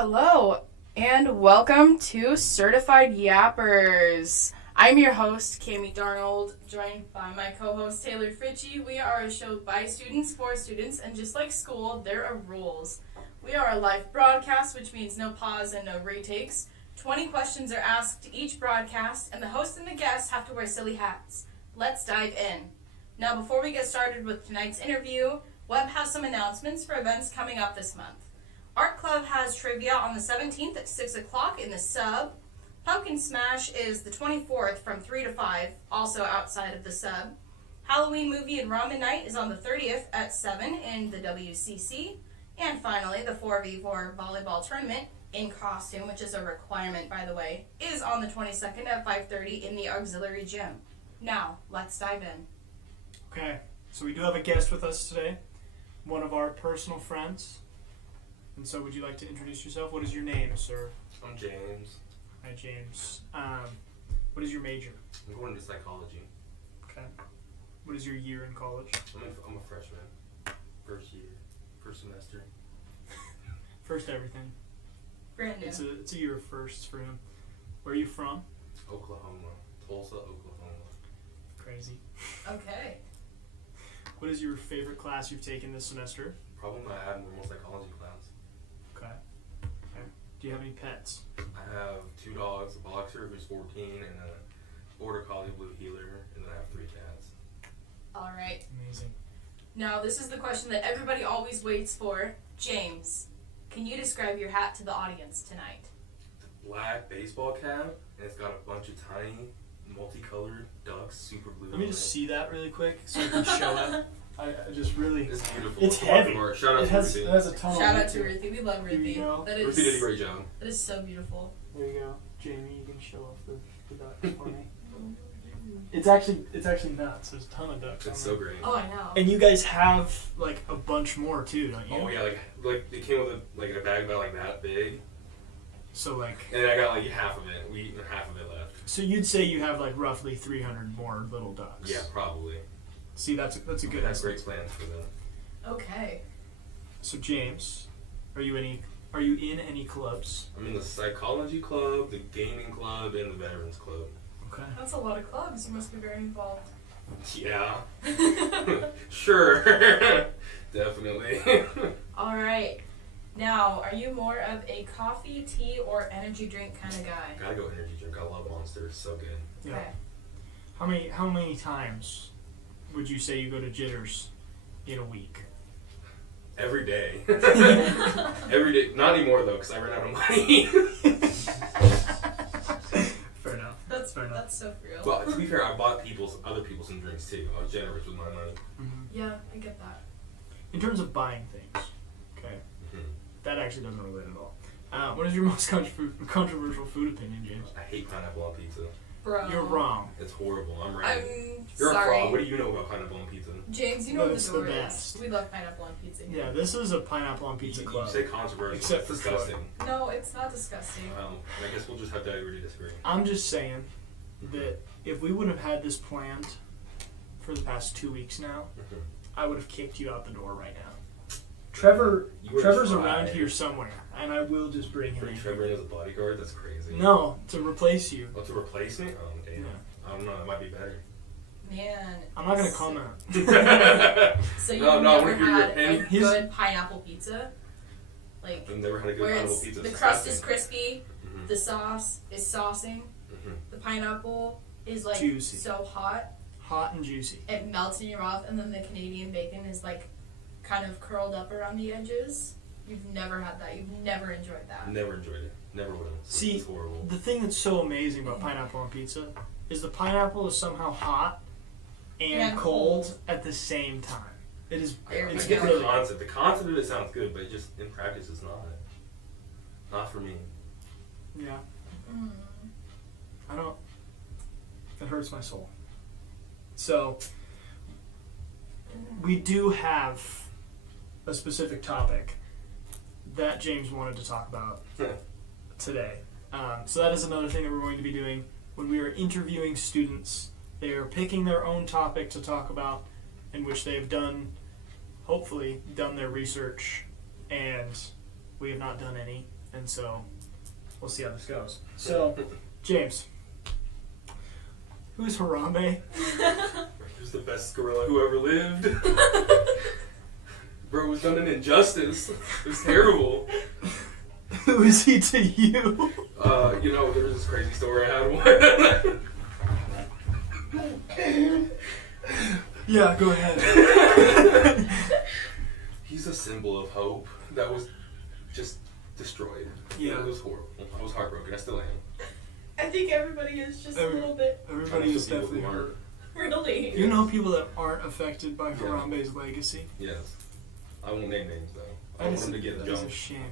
Hello, and welcome to Certified Yappers. I'm your host, Kammie Darnold, joined by my co-host, Taylor Fritsche. We are a show by students for students, and just like school, there are rules. We are a live broadcast, which means no pause and no retakes. 20 questions are asked each broadcast, and the host and the guests have to wear silly hats. Let's dive in. Now, before we get started with tonight's interview, Webb has some announcements for events coming up this month. Art Club has trivia on the 17th at 6 o'clock in the sub. Pumpkin Smash is the 24th from 3 to 5, also outside of the sub. Halloween Movie and Ramen Night is on the 30th at 7 in the WCC. And finally, the 4v4 volleyball tournament in costume, which is a requirement, by the way, is on the 22nd at 5:30 in the auxiliary gym. Now, let's dive in. Okay, so we do have a guest with us today, one of our personal friends. And so would you like to introduce yourself? What is your name, sir? I'm James. Hi, James. What is your major? I'm going into psychology. Okay. What is your year in college? I'm a freshman. First year. First semester. First everything. Brand new. It's a year of firsts for him. Where are you from? Oklahoma. Tulsa, Oklahoma. Crazy. Okay. What is your favorite class you've taken this semester? Probably my abnormal psychology class. Okay. Do you have any pets? I have 2 dogs, a boxer who's 14, and a border collie blue heeler, and then I have 3 cats. All right. Amazing. Now, this is the question that everybody always waits for. James, can you describe your hat to the audience tonight? It's a black baseball cap, and it's got a bunch of tiny, multicolored ducks, super blue. Let me just see that really quick so I can show it. I just really... It's beautiful. It's heavy. Shout out It to has Ruthie. a ton of Shout out weight to to it. Ruthie. We love Here you Ruthie. go. Ruthie did a great job. That is so beautiful. There you go. Jamie, you can show off the ducks for me. It's actually nuts. There's a ton of ducks. It's on so great. Oh, I know. And you guys have like a bunch more too, don't you? Oh yeah, like it came with a bag about like that big, So like, and then I got like half of it. We eat half of it left. so you'd say you have like roughly 300 more little ducks. Yeah, probably. See, that's a good I have estimate. great plans for them. Okay. So James, are you in any clubs? I'm in the psychology club, the gaming club, and the veterans club. Okay. That's a lot of clubs. You must be very involved. Yeah. Sure. Definitely. All right. Now, are you more of a coffee, tea, or energy drink kind of guy? Gotta go energy drink. I love Monster. It's so good. Yeah. Okay. How many times would you say you go to Jitters in a week? Every day. Every day. Not anymore though, because I ran out of money. Fair enough. That's Fair enough. That's so real. But to be fair, I bought other people some drinks too. I was generous with my money. Mm-hmm. Yeah, I get that. In terms of buying things, okay, Mhm. that actually doesn't relate at all. What is your most controversial food opinion, James? I hate pineapple on pizza. Bro. You're wrong. It's horrible. I'm I'm right. You're sorry. a fraud. What do you know about pineapple on pizza? James, you know But what it's the the door is. best. We love pineapple on pizza here. Yeah, this is a pineapple on pizza You club. say controversial. Except it's for disgusting. No, it's not disgusting. I guess we'll just have to agree to disagree. I'm just saying that if we wouldn't have had this planned for the past 2 weeks now, Mhm. I would have kicked you out the door right now. Trevor's try. around here somewhere, and I will just bring him Bring in. Trevor in as a bodyguard? That's crazy. No, to replace you. Oh, to replace me? Oh, damn. Yeah. I don't know. That might be better. Man. I'm not gonna comment. So you've No, I never wanna hear your had a opinion. good pineapple pizza? Like, I've never had a good where pineapple it's, pizza. the It's crust is disgusting. crispy, Mhm. the sauce is saucing, Mhm. the pineapple is like Juicy. so hot, Hot and juicy. it melts in your mouth, and then the Canadian bacon is like kind of curled up around the edges. You've never had that. You've never enjoyed that. Never enjoyed it. Never will. See, It's horrible. the thing that's so amazing about pineapple on pizza is the pineapple is somehow hot and And cold cold. at the same time. It is. I It's get really. the concept. The concept of it sounds good, but just in practice, it's not. Not for me. Yeah. Mm. I don't. It hurts my soul. So, we do have a specific topic that James wanted to talk about today. So that is another thing that we're going to be doing when we are interviewing students. They are picking their own topic to talk about, in which they have hopefully done their research, and we have not done any. And so we'll see how this goes. So, James, who's Harambe? He's the best gorilla who ever lived. Bro was done an injustice. It was terrible. Who is he to you? There was this crazy story I had one. Yeah, go ahead. He's a symbol of hope that was just destroyed. Yeah. It was horrible. I was heartbroken. I still am. I think everybody is just a little bit. Everybody is definitely hurt. Really? You know people that aren't affected by Harambe's legacy? Yes. I won't name names though. I That want is, him to get that is a jumped. shame.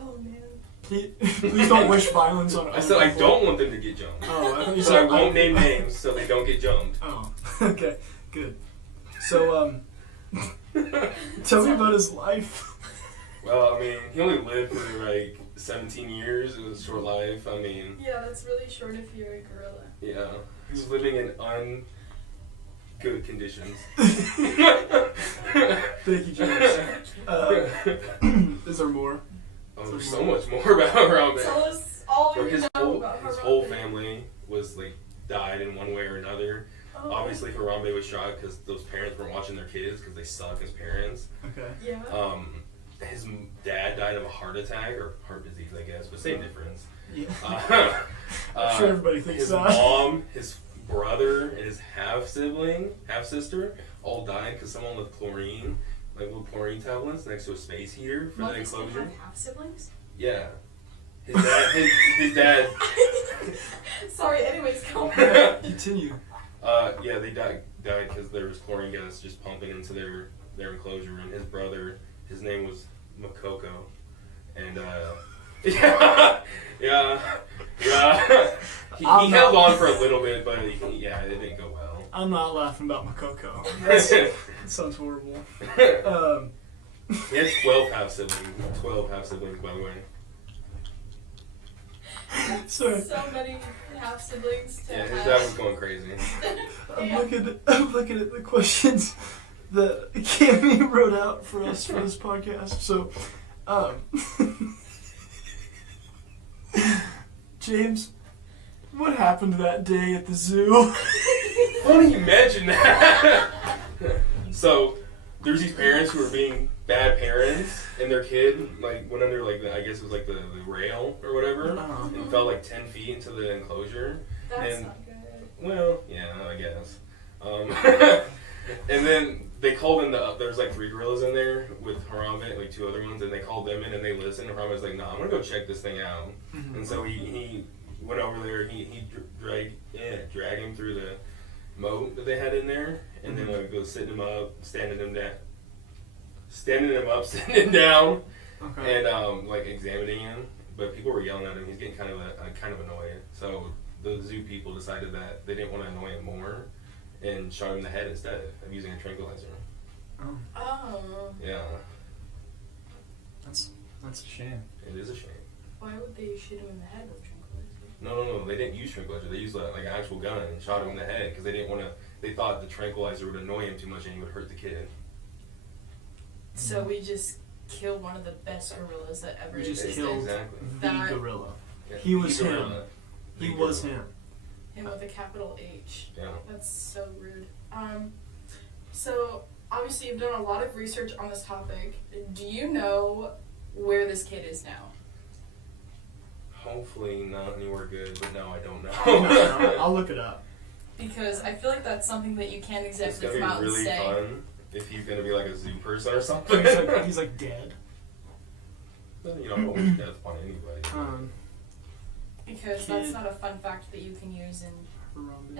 Oh man. Please don't wish violence on I said I people. don't want them to get jumped. Oh, I thought you So said I won't name names so they don't get jumped. Oh, okay, good. So, tell me about his life. Well, I mean, he only lived for like 17 years. It was a short life. I mean, Yeah, that's really short if you're a gorilla. yeah. He was living in good conditions. Thank you, James. Is there more? Oh, there's so much more about Harambe. Tell us all you His know about his Harambe. whole family was like died in one way or another. Oh. Obviously, Harambe was shocked because those parents weren't watching their kids because they suck as parents. Okay. Yeah. His dad died of a heart attack or heart disease, I guess, but same difference. Yeah. I'm sure everybody thinks his that. mom, his brother, and his half sister, all died because someone left chlorine, like little chlorine tablets, next to a space heater for the enclosure. Have half siblings? Yeah. His dad. Sorry. Anyways, go on. Continue. Yeah, they died because there was chlorine gas just pumping into their enclosure, and his brother, his name was Makoko, and yeah. He held on for a little bit, but it didn't go well. I'm not laughing about Makoko. That sounds horrible. He had 12 half siblings. 12 half siblings, by the way. Sorry. So many half siblings to Yeah, his have. dad was going crazy. I'm looking at the questions that Kammie wrote out for us for this podcast. So, James, what happened that day at the zoo? Why don't you imagine that? So, there's these parents who were being bad parents, and their kid like went under like I guess it was like the rail or whatever, and fell like 10 feet into the enclosure. That's and, not good. Well, yeah, I guess. And then they called in there's like 3 gorillas in there with Harambe, like 2 other ones, and they called them in and they listened. And Harambe was like, "No, I'm gonna go check this thing out." Mm-hmm. And so he went over there. He dragged him through the moat that they had in there, and then like go sitting him up, standing him up, sitting him down, Okay. and like examining him. But people were yelling at him. He's getting kind of annoyed. So the zoo people decided that they didn't want to annoy him more, and shot him in the head instead of using a tranquilizer. Oh. Yeah, That's a shame. it is a shame. Why would they shoot him in the head with tranquilizer? No, they didn't use tranquilizer. They used like an actual gun and shot him in the head because they didn't want to. They thought the tranquilizer would annoy him too much and he would hurt the kid. So we just killed one of the best gorillas that ever We just existed. killed Exactly. the That- gorilla. Yeah, He was the him. gorilla. He The was gorilla. him. Him with a capital H. Yeah. That's so rude. So obviously you've done a lot of research on this topic. Do you know where this kid is now? Hopefully not anywhere good, but no, I don't know. I'll look it up. Because I feel like that's something that you can't It's exactly gonna come out be really and say. fun if he's gonna be like a zoo person or something. He's like dead. You know, I don't wish death upon anybody. Because Kid. that's not a fun fact that you can use in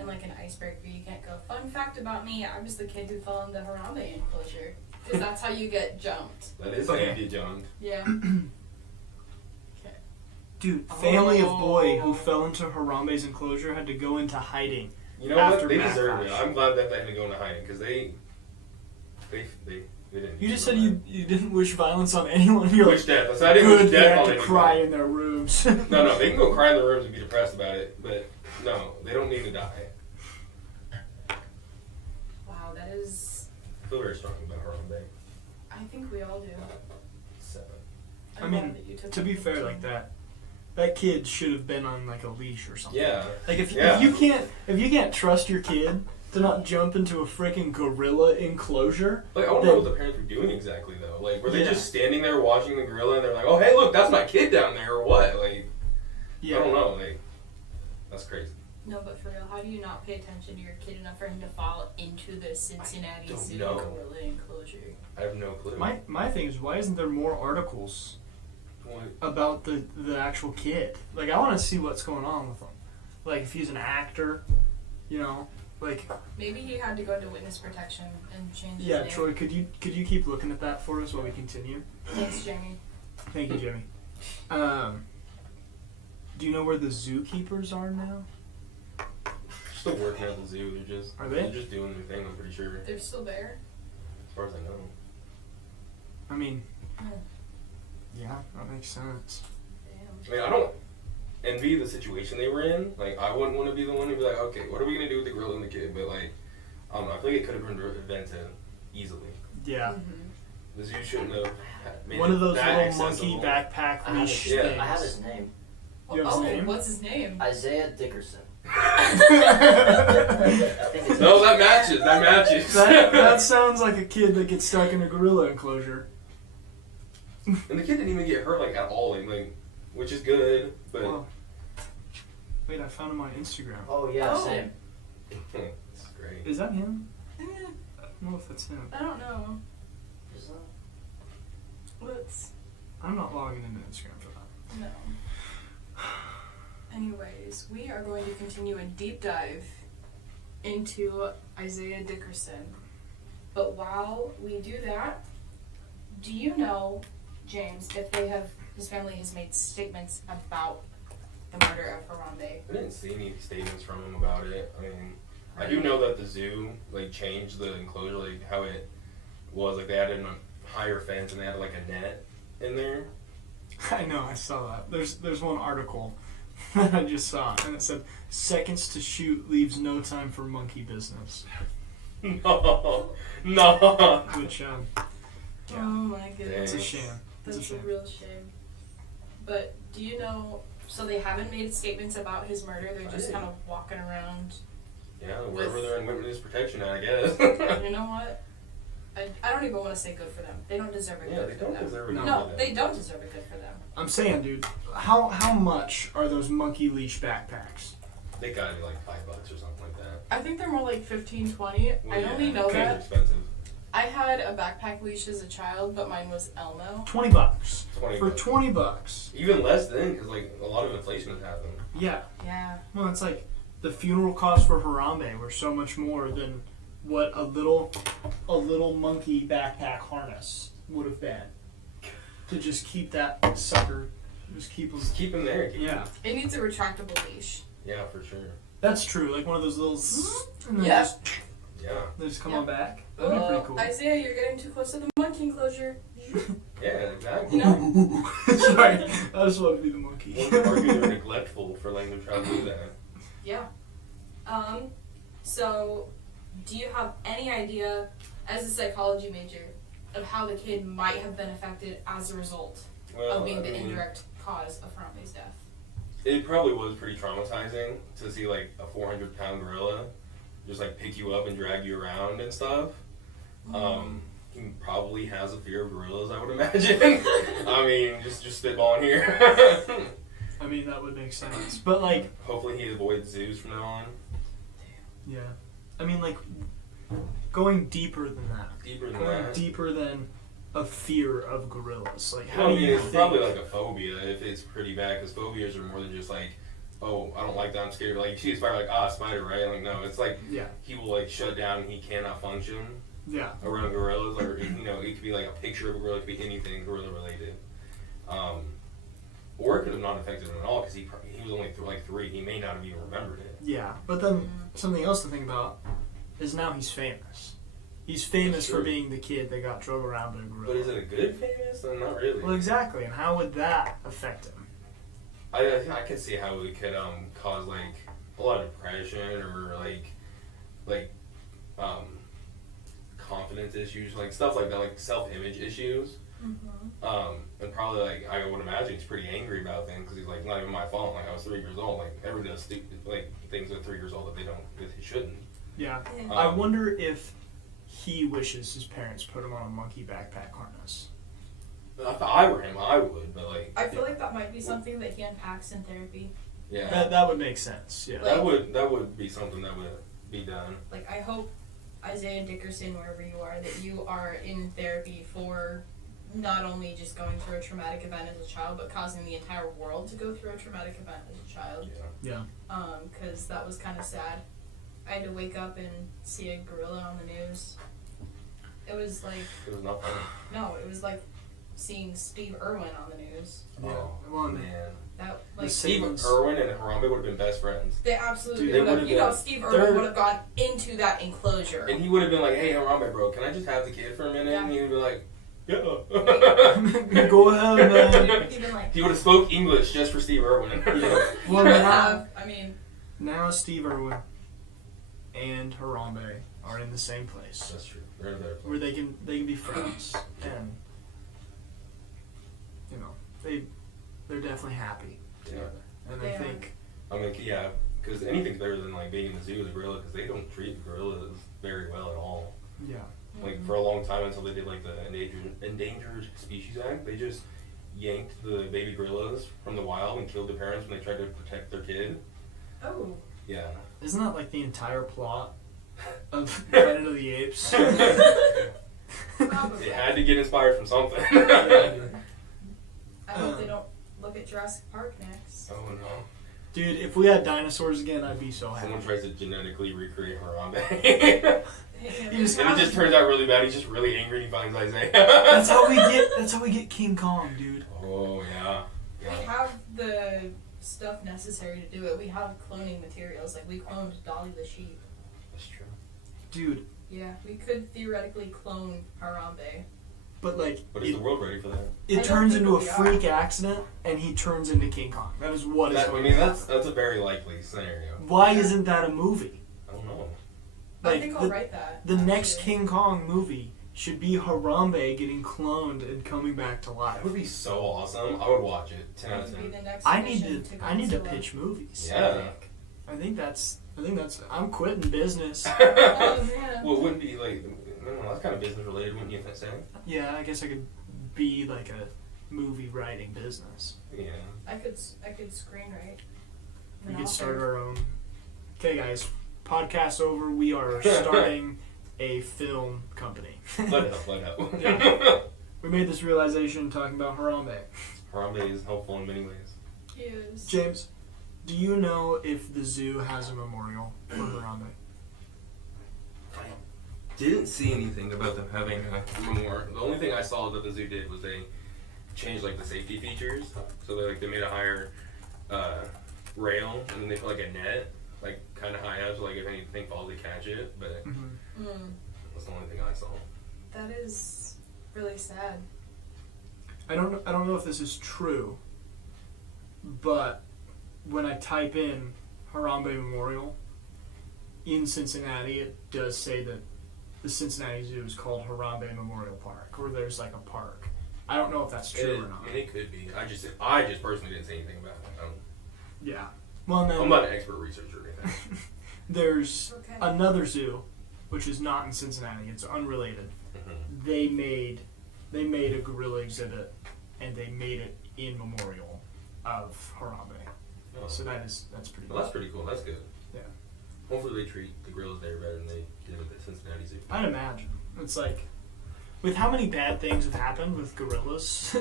like an icebreaker. You can't go, "Fun fact about me, I was the kid who fell in the Harambe enclosure." Because that's how you get jumped. That is Okay. how you get jumped. Yeah. Dude, family of boy who Oh. fell into Harambe's enclosure had to go into hiding. You know After what? They deserve it. backlash. I'm glad that they had to go into hiding because they didn't. You just said you didn't wish violence on anyone. You're wish like, death. I said I didn't wish good, they death had on to anybody. cry in their rooms. No, they can go cry in their rooms and be depressed about it, but no, they don't need to die. Wow, that is. I feel very strong about Harambe. I think we all do. 7. I mean, to be fair, like that kid should have been on like a leash or something. Yeah. Like if you can't trust your kid to not jump into a freaking gorilla enclosure. Like I don't know what the parents were doing exactly though. Like were they just standing there watching the gorilla and they're like, oh hey look, that's my kid down there or what? Like I don't know. Like that's crazy. No, but for real, how do you not pay attention to your kid enough for him to fall into the Cincinnati Zoo gorilla enclosure? I have no clue. My thing is, why isn't there more articles about the actual kid? Like, I want to see what's going on with him. Like, if he's an actor, you know, like maybe he had to go into witness protection and change his name. Troy, could you keep looking at that for us while we continue? Thanks, Jamie. Thank you, Jimmy. Do you know where the zookeepers are now? Still working at the zoo. They're just doing their thing. I'm pretty sure. They're still there. As far as I know. I mean, yeah, that makes sense. Damn. I mean, I don't envy the situation they were in. Like, I wouldn't want to be the one to be like, okay, what are we gonna do with the gorilla and the kid? But like, I don't know. I feel like it could have been prevented easily. Yeah. The zoo shouldn't have made one of those little accessible. monkey backpack leash things. I have his name. You have his name? What's his name? Isaiah Dickerson. No, that matches. That sounds like a kid that gets stuck in a gorilla enclosure. And the kid didn't even get hurt like at all, like which is good. But wait, I found him on Instagram. Oh yeah, same. That's great. Is that him? I don't know if that's him. I don't know. Is that? I'm not logging into Instagram for that. No. Anyways, we are going to continue a deep dive into Isaiah Dickerson. But while we do that, do you know, James, if his family has made statements about the murder of Harambe? I didn't see any statements from him about it. I mean, I do know that the zoo like changed the enclosure, like how it was. Like they added a higher fence and they had like a net in there. I know, I saw that. There's one article that I just saw, and it said, "Seconds to shoot leaves no time for monkey business." No. Which, Oh my goodness. it's a shame. That's a real shame. But do you know, so they haven't made statements about his murder, they're just kind of walking around. Yeah, wherever they're in witness protection, I guess. You know what? I don't even want to say good for them. They don't deserve it. Yeah, they don't deserve it. No, they don't deserve it good for them. I'm saying, dude, how much are those monkey leash backpacks? They gotta be like $5 or something like that. I think they're more like $15, $20. Well, I only know they're that. expensive. I had a backpack leash as a child, but mine was Elmo. $20. For $20. Even less then, because like a lot of inflation has happened. Yeah. Yeah. Well, it's like the funeral costs for Harambe were so much more than what a little monkey backpack harness would have been to just keep that sucker, just keep Keep him there. It needs a retractable leash. Yeah, for sure. That's true. Like one of those little. And then Yeah. They just come on back. That'd be pretty cool. Isaiah, you're getting too close to the monkey enclosure. Yeah, exactly. You know? Sorry, I just want to be the monkey. One could argue they're neglectful for letting them try to do that. Yeah. So, do you have any idea, as a psychology major, of how the kid might have been affected as a result of being the indirect cause of Harambe's death? It probably was pretty traumatizing to see like a 400-pound gorilla just like pick you up and drag you around and stuff. He probably has a fear of gorillas, I would imagine. I mean, just spitballing here. I mean, that would make sense. But like, hopefully he avoids zoos from now on. Yeah. I mean, like, going deeper than that. Deeper than a fear of gorillas. Like, how do you it's think? probably like a phobia if it's pretty bad, because phobias are more than just like, oh, I don't like that, I'm scared. Like, you see a spider, like, a spider, right? Like, no, it's like, he will like shut down and he cannot function around gorillas. Or, you know, it could be like a picture of a gorilla, it could be anything gorilla related. Or it could have not affected him at all, because he was only like 3. He may not have even remembered it. Yeah, but then something else to think about is now he's famous. He's famous for being the kid that got drove around in a gorilla. But is it a good famous? Not really. Well, exactly. And how would that affect him? I could see how it could cause like a lot of depression or like confidence issues, like stuff like that, like self-image issues. And probably like I would imagine he's pretty angry about things because he's like, not even my fault. Like I was 3 years old. Like everybody does stupid like things at 3 years old that they shouldn't. Yeah. I wonder if he wishes his parents put him on a monkey backpack harness. If I were him, I would. But like, I feel like that might be something that he unpacks in therapy. yeah, That would make sense. Yeah. that would be something that would be done. Like, I hope, Isaiah Dickerson, wherever you are, that you are in therapy for not only just going through a traumatic event as a child, but causing the entire world to go through a traumatic event as a child. Yeah. Because that was kind of sad. I had to wake up and see a gorilla on the news. It was like... It was not funny. No, it was like seeing Steve Irwin on the news. Yeah. Oh, Well, man. That, like, Steve Simmons- Irwin and Harambe would have been best friends. they absolutely Dude, would have. You know, Steve they're- Irwin would have gone into that enclosure. And he would have been like, hey, Harambe, bro, can I just have the kid for a minute? Yeah. And he would be like, yeah. Go ahead, man. Even like... He would have spoke English just for Steve Irwin. Well, would now, have, I mean... now Steve Irwin and Harambe are in the same place That's true. They're in a better place. where they can be friends, and you know they're definitely happy Yeah. together. And They I are. think I mean, yeah, because anything's better than like being in the zoo with a gorilla because they don't treat gorillas very well at all. yeah, Like for a long time until they did like the Endangered Species Act, they just yanked the baby gorillas from the wild and killed the parents when they tried to protect their kid. Oh. Yeah. isn't that like the entire plot of Planet of the Apes? Probably. It had to get inspired from something. I hope they don't look at Jurassic Park next. Oh no. Dude, if we had dinosaurs again, I'd be so happy. Someone tries to genetically recreate Harambe. You just- And it just turns out really bad. He's just really angry and he finds Isaiah. That's how we get King Kong, dude. Oh, yeah. We have the stuff necessary to do it. We have cloning materials. Like, we cloned Dolly the sheep. That's true. Dude, Yeah, we could theoretically clone Harambe. but like But is the world ready for that? I it don't turns think into a we are. freak accident, and he turns into King Kong. That is what is I going mean, to that's happen. a very likely scenario. Why isn't that a movie? I don't know. I Like, think I'll write that. The next actually. King Kong movie should be Harambe getting cloned and coming back to life. That would be so awesome. I would watch it. 10 out of That would be 10. the next I need mission to Godzilla. pitch movies. Yeah. I think that's I'm quitting business. Oh, man. Well, it wouldn't be like, no, that's kind of business related, wouldn't you say? Yeah, I guess I could be like a movie writing business. Yeah. I could screenwrite. We an could author. start our own. Okay, guys, podcast over. We are starting a film company. Let help. Yeah. We made this realization talking about Harambe. Harambe is helpful in many ways. Yes. James, do you know if the zoo has a memorial for Harambe? Didn't see anything about them having a memorial. The only thing I saw that the zoo did was they changed like the safety features. So they made a higher rail and then they put like a net like kind of high up so like if anything falls they catch it. But that's the only thing I saw. That is really sad. I don't know if this is true, but when I type in Harambe Memorial in Cincinnati, it does say that the Cincinnati Zoo is called Harambe Memorial Park, or there's like a park. I don't know if that's true or not. I mean, it could be. I just personally didn't say anything about it. Yeah. Well, and then I'm not an expert researcher or anything. there's Okay. another zoo, which is not in Cincinnati. It's unrelated. They made a gorilla exhibit, and they made it in memorial of Harambe. Oh. So that's pretty Well, cool. that's pretty cool. That's good. Yeah. Hopefully they treat the gorillas there better than they did at the Cincinnati Zoo. I'd imagine. It's like, with how many bad things have happened with gorillas,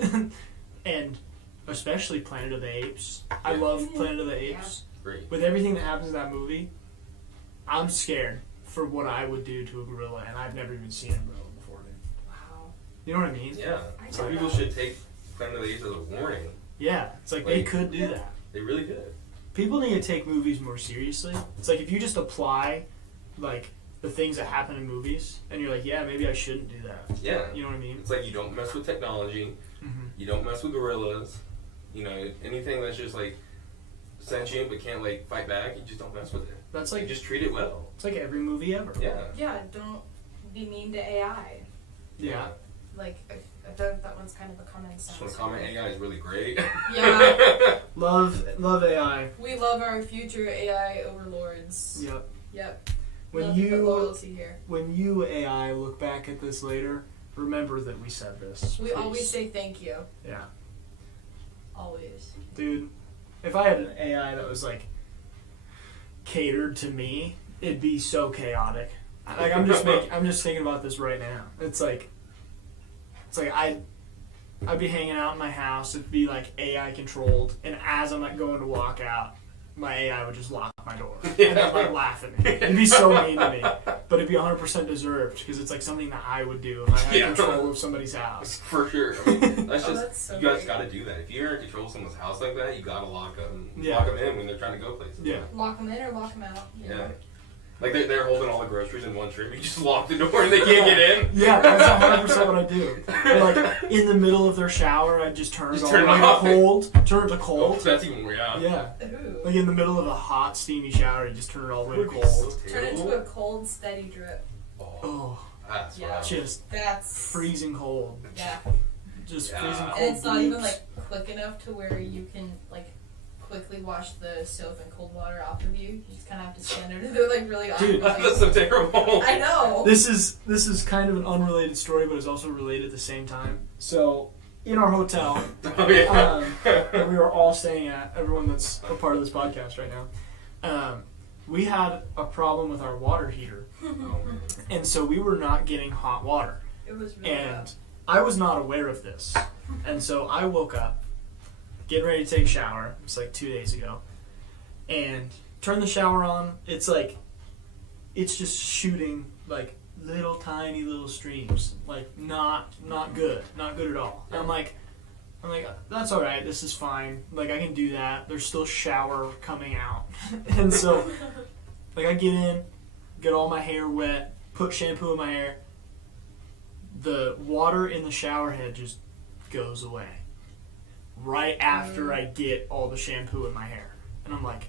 and especially Planet of the Apes. I Yeah. love Planet of the Apes. Great. With everything that happens in that movie, I'm scared for what I would do to a gorilla, and I've never even seen a gorilla before, dude. Wow. You know what I mean? Yeah. I Some know people that. should take Planet of the Apes as a warning. Yeah, it's like they Like- could do that. They really could. People need to take movies more seriously. It's like if you just apply, like, the things that happen in movies, and you're like, yeah, maybe I shouldn't do that. Yeah. You know what I mean? It's like you don't mess with technology. Mm-hmm. You don't mess with gorillas. You know, anything that's just like sentient but can't like fight back, you just don't mess with it. That's You like just treat it well. it's like every movie ever. Yeah. Yeah, don't be mean to AI. Yeah. Like, That one's kind of a common sense. Just want to comment, AI is really great. Yeah. Love AI. We love our future AI overlords. Yep. Yep. When Nothing but you loyalty here. when you AI look back at this later, remember that we said this. We please. always say thank you. Yeah. Always. Dude, if I had an AI that was like catered to me, it'd be so chaotic. Like I'm just thinking about this right now. It's like I'd be hanging out in my house. It'd be like AI controlled, and as I'm like going to walk out, my AI would just lock my door and then like laugh at me. It'd be so mean to me, but it'd be 100% deserved because it's like something that I would do if I had control of somebody's house. For sure. I mean, that's just that's so you guys great. got to do that. If you're in control of someone's house like that, you got to lock them Yeah. in when they're trying to go places. Yeah. Lock them in or lock them out. You Yeah. know? Like they're holding all the groceries in one trip. You just lock the door and they can't get in. Yeah, that's 100% what I do. Or like in the middle of their shower, I just turn it Just all turn the it way to off. cold. Turn it to Oh, cold. that's even more. Yeah. Yeah. Ooh. Like in the middle of a hot, steamy shower, you just turn it all the way to Would be cold. so Turn it terrible. into a cold, steady drip. Oh, Oh, that's Yeah. rough. just That's freezing cold. Yeah. Just Yeah. freezing cold. And it's not even bleeps. like quick enough to where you can like quickly wash the soap and cold water off of you. You just kind of have to stand under there like really Dude, awkwardly. That's so terrible. I know. This is kind of an unrelated story, but it's also related at the same time. So, in our hotel Oh, yeah. that we were all staying at, everyone that's a part of this podcast right now, we had a problem with our water heater, Oh, man. and so we were not getting hot water. It was really And rough. I was not aware of this. And so I woke up, getting ready to take a shower. It's like 2 days ago. And turn the shower on. It's like, it's just shooting like little tiny little streams. Like not good. Not good at all. And I'm like, that's all right. This is fine. Like I can do that. There's still shower coming out. And so like I get in, get all my hair wet, put shampoo in my hair. The water in the shower head just goes away right after I get all the shampoo in my hair, and I'm like,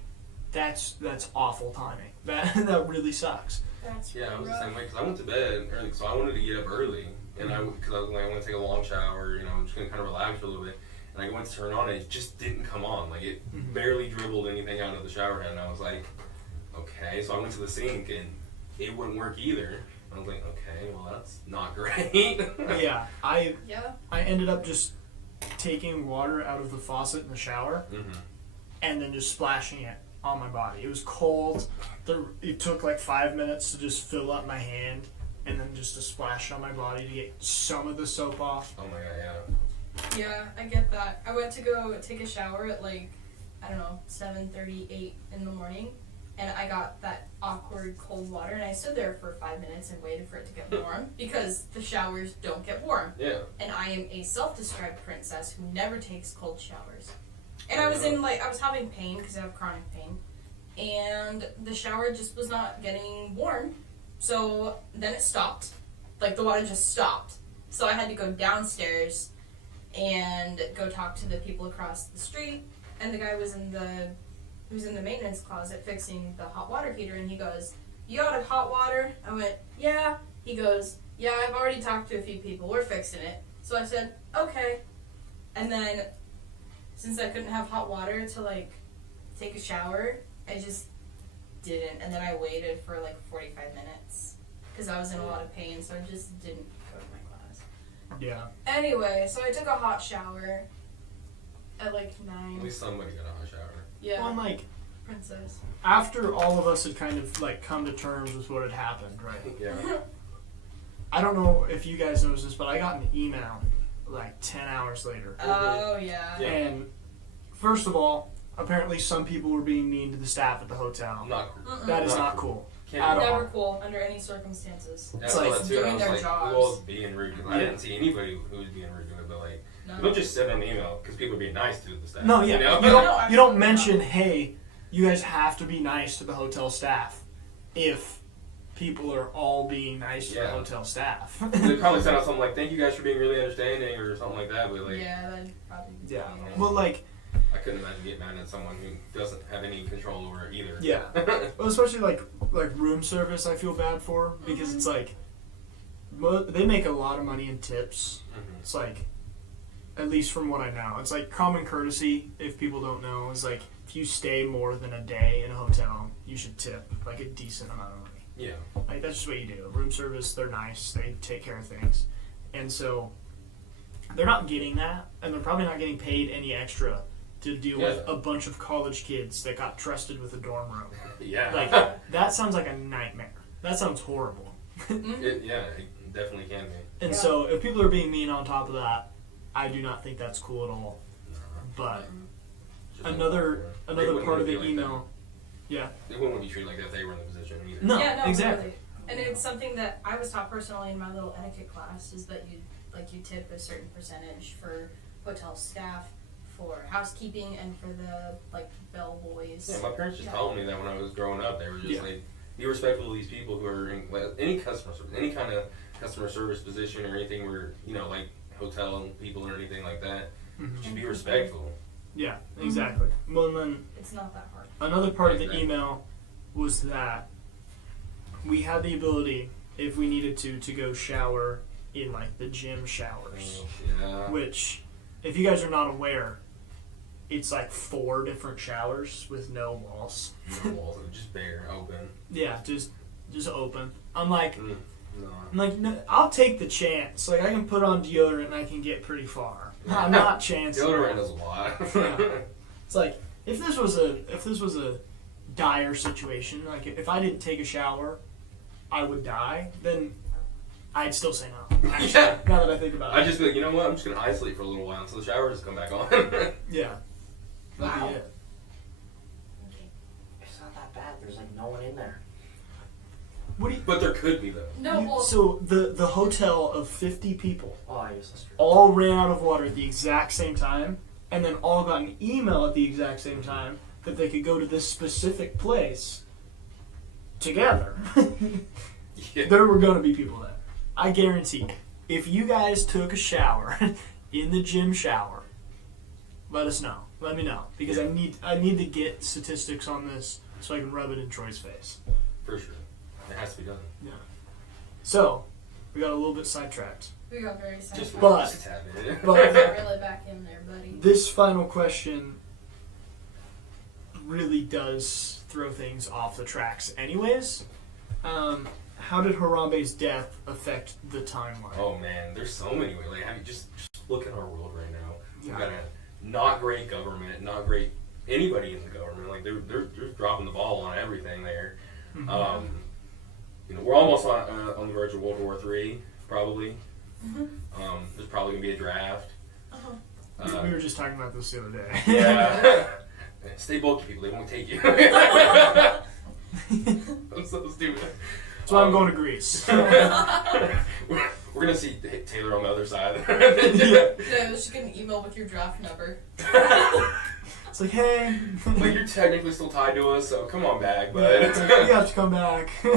that's awful timing. That really sucks. That's Yeah, I was the rough. same way because I went to bed early, so I wanted to get up early, and because I was like, I want to take a long shower, I'm just gonna kind of relax for a little bit, and I went to turn it on, and it just didn't come on. Like it barely dribbled anything out of the shower head, and I was like, okay. So I went to the sink, and it wouldn't work either. I was like, okay, well that's not great. Yeah, I Yeah. ended up just taking water out of the faucet in the shower and then just splashing it on my body. It was cold. It took like 5 minutes to just fill up my hand and then just to splash on my body to get some of the soap off. Oh my god, yeah. Yeah, I get that. I went to go take a shower at like, I don't know, 7:38 in the morning, and I got that awkward cold water, and I stood there for 5 minutes and waited for it to get warm because the showers don't get warm. Yeah. And I am a self-described princess who never takes cold showers. And I was having pain because I have chronic pain, and the shower just was not getting warm. So then it stopped. Like the water just stopped. So I had to go downstairs and go talk to the people across the street, and the guy was in the maintenance closet fixing the hot water heater, and he goes, "You got hot water?" I went, "Yeah." He goes, "Yeah, I've already talked to a few people. We're fixing it." So I said, "Okay." And then, since I couldn't have hot water to like take a shower, I just didn't. And then I waited for like 45 minutes because I was in a lot of pain, so I just didn't go to my class. Yeah. Anyway, so I took a hot shower at like 9. At least somebody got a hot shower. Yeah, Well, I'm like, princess. after all of us had kind of like come to terms with what had happened, right? Yeah. I don't know if you guys noticed this, but I got an email like 10 hours later. Oh yeah. Yeah. And first of all, apparently some people were being mean to the staff at the hotel. Not cool. Mm-mm. That is Not not cool. cool. Can't At do all. Never cool under any circumstances. That's like all that too. And I doing was their like, jobs. who else being rude? I Yeah. didn't see anybody who was being rude to it, but like, No. don't just send an email because people are being nice to the staff. No, yeah. You know? You No, don't absolutely mention, not. hey, you guys have to be nice to the hotel staff if people are all being nice to the Yeah. hotel staff. They probably sent out something like, "Thank you guys for being really understanding" or something like that. But like, Yeah, that'd probably be Yeah. fine. Well, like, I couldn't imagine getting mad at someone who doesn't have any control over it either. yeah. Well, especially like room service, I feel bad for because it's like they make a lot of money in tips. Mhm. It's like, at least from what I know, it's like common courtesy. If people don't know, is like if you stay more than a day in a hotel, you should tip like a decent amount of money. Yeah. Like that's just what you do. Room service, they're nice. They take care of things, and so they're not getting that, and they're probably not getting paid any extra to deal with a bunch of college kids that got trusted with a dorm room. Yeah. Like that sounds like a nightmare. That sounds horrible. It definitely can be. And so if people are being mean on top of that, I do not think that's cool at all. But Just another They part wouldn't of the be like email, yeah. They wouldn't want to be treated like that if they were in the position either. No, Yeah, no, exactly. Really. And it's something that I was taught personally in my little etiquette class is that you tip a certain percentage for hotel staff, for housekeeping, and for the bellboys. Yeah, my parents just told me that when I was growing up. They were just Yeah. like, be respectful of these people who are in any customer service, any kind of customer service position or anything where, like hotel people or anything like that. Mhm. Just be respectful. Yeah, exactly. Well, and then It's not that hard. another part of the email was that we had the ability, if we needed to go shower in like the gym showers. Yeah. Which, if you guys are not aware, it's like 4 different showers with no walls. No walls, just bare, open. Yeah, just open. I'm like, No. no, I'll take the chance. Like I can put on deodorant and I can get pretty far. I'm not chancing. Deodorant does a lot. Yeah. It's like if this was a dire situation, like if I didn't take a shower, I would die. Then I'd still say no. Actually, Yeah. now that I think about it, I'd just be like, you know what? I'm just gonna isolate for a little while until the shower just come back on. yeah, that'd Wow. be it. It's not that bad. There's like no one in there. What do you? But there could be though. No, well, So the hotel of 50 people Oh, I guess that's true. all ran out of water at the exact same time, and then all got an email at the exact same time that they could go to this specific place together. Yeah. There were going to be people there. I guarantee. If you guys took a shower in the gym shower, let us know. Let me know because I need to get statistics on this so I can rub it in Troy's face. For sure. It has to be done. Yeah. So we got a little bit sidetracked. we got very sad. Just But- just a tad bit. But really back in there, buddy. this final question really does throw things off the tracks anyways. How did Harambe's death affect the timeline? Oh man, there's so many ways. Like, I mean, just look at our world right now. We've Yeah. got a not great government, not great anybody in the government. Like they're dropping the ball on everything there. Mhm. We're almost on the verge of World War III, probably. There's probably gonna be a draft. We were just talking about this the other day. Yeah. Stay bulky, people. They won't take you. I'm so stupid. That's why I'm going to Greece. We're gonna see Taylor on the other side. Yeah. Yeah, just get an email with your draft number. It's like, hey, Like you're technically still tied to us, so come on back. you But have to come back. I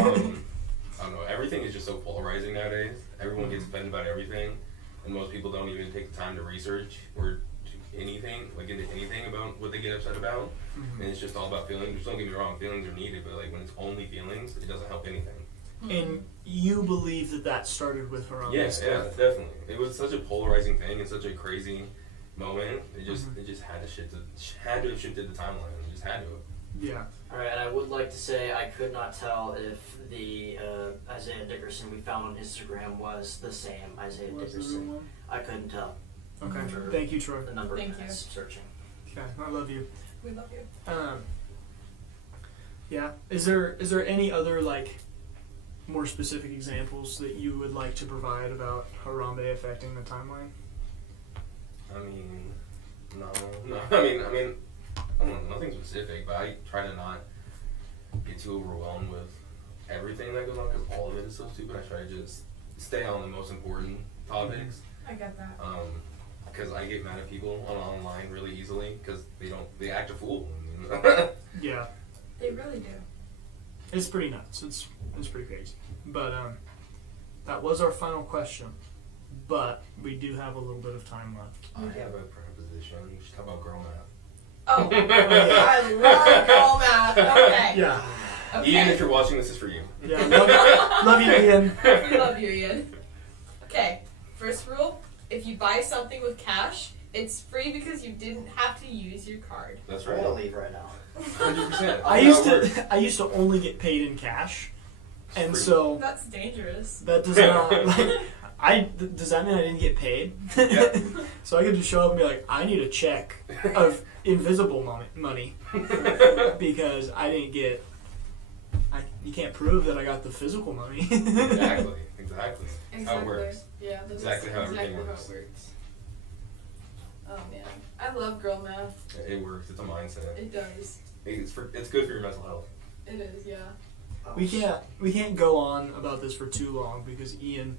don't know. Everything is just so polarizing nowadays. Everyone gets offended about everything, and most people don't even take the time to research or do anything, like into anything about what they get upset about. And it's just all about feelings. Just don't get me wrong, feelings are needed, but like when it's only feelings, it doesn't help anything. And you believe that started with Harambe? Yes, yeah, definitely. It was such a polarizing thing and such a crazy moment. It just had to have shifted the timeline. It just had to. Yeah. Alright, and I would like to say I could not tell if the Isaiah Dickerson we found on Instagram was the same Isaiah Was the Dickerson. real one? I couldn't tell Okay. For Thank you, Troy. the number Thank of minutes searching. Okay, I love you. We love you. Yeah. Is there any other like more specific examples that you would like to provide about Harambe affecting the timeline? I mean, no. I mean, I don't know, nothing specific, but I try to not get too overwhelmed with everything that goes on because all of it is so stupid. I try to just stay on the most important topics. I get that. Because I get mad at people online really easily because they act a fool. Yeah. They really do. It's pretty nuts. It's pretty crazy. But that was our final question. But we do have a little bit of time left. I have a preposition. You should talk about girl math. Oh, I love girl math. Okay. Yeah. Okay. Ian, if you're watching, this is for you. Yeah. Love you, Ian. We love you, Ian. Okay, first rule, if you buy something with cash, it's free because you didn't have to use your card. That's I'm gonna right. leave right now. 100%. I used to only get paid in cash, and free. so That's dangerous. that does not like does that mean I didn't get paid? Yeah. So I could just show up and be like, I need a check of invisible money because I didn't get. You can't prove that I got the physical money. Exactly. How it works. Yeah, that's Exactly how everything exactly works. How it works. Oh man, I love girl math. It works. It's a mindset. It does. It's good for your mental health. It is, yeah. We can't go on about this for too long because Ian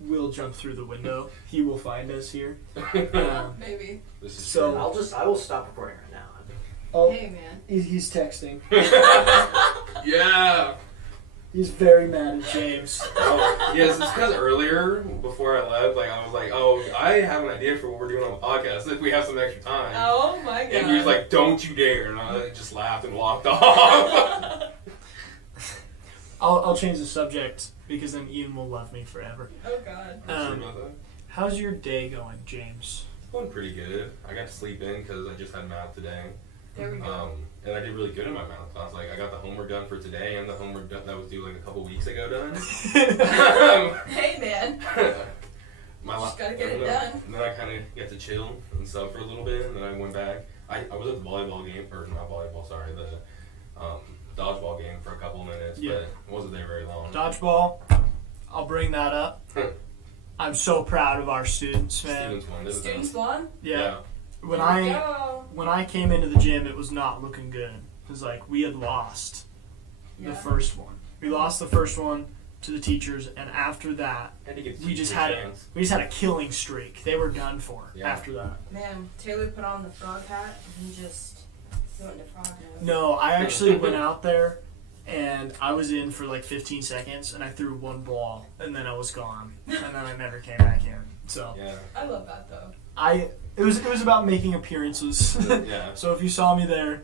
will jump through the window. He will find us here. Maybe. This is So- I will stop recording right now. Oh, Hey man. he's texting. Yeah. He's very mad at James. Oh, yes, it's because earlier, before I left, I was like, oh, I have an idea for what we're doing on the podcast if we have some extra time. Oh my god. And he was like, don't you dare. And I just laughed and walked off. I'll change the subject because then Ian will love me forever. Oh god. Sorry about that. How's your day going, James? It's going pretty good. I got to sleep in because I just had math today. There we go. And I did really good in my math class. I got the homework done for today and the homework that was due a couple weeks ago done. Hey man. Just gotta get it done. And then I kind of got to chill and stuff for a little bit, and then I went back. I was at the volleyball game, or not volleyball, sorry, the dodgeball game for a couple of minutes, Yeah. but I wasn't there very long. Dodgeball. I'll bring that up. I'm so proud of our students, man. Students won, didn't they? Students won? Yeah. When There we go. I came into the gym, it was not looking good. It was like we had lost the first one. We lost the first one to the teachers, and after that, Had to give we just teachers had a chance. a killing streak. They were done for Yeah. after that. Man, Taylor put on the frog hat and he went into frog mode. No, I actually went out there, and I was in for like 15 seconds, and I threw one ball, and then I was gone, and then I never came back in. So Yeah. I love that though. it was about making appearances. Yeah. So if you saw me there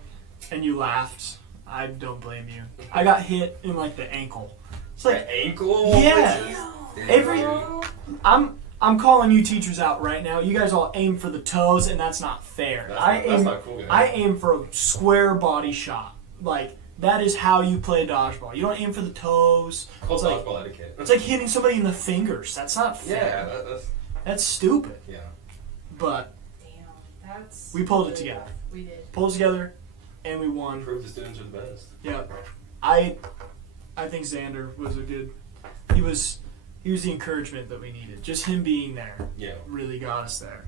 and you laughed, I don't blame you. I got hit in like the ankle. It's like The ankle? Yeah. Every- I'm calling you teachers out right now. You guys all aim for the toes, and that's not fair. That's not cool, guys. I aim for a square body shot. Like that is how you play dodgeball. You don't aim for the toes. Called It's like, dodgeball etiquette. it's like hitting somebody in the fingers. That's not Yeah, fair. that's That's stupid. yeah. But Damn, that's. We pulled it really together. rough. We did. pulled together, and we won. Prove the students are the best. Yeah, I think Xander was a good. He was the encouragement that we needed. Just him being there Yeah. really got us there.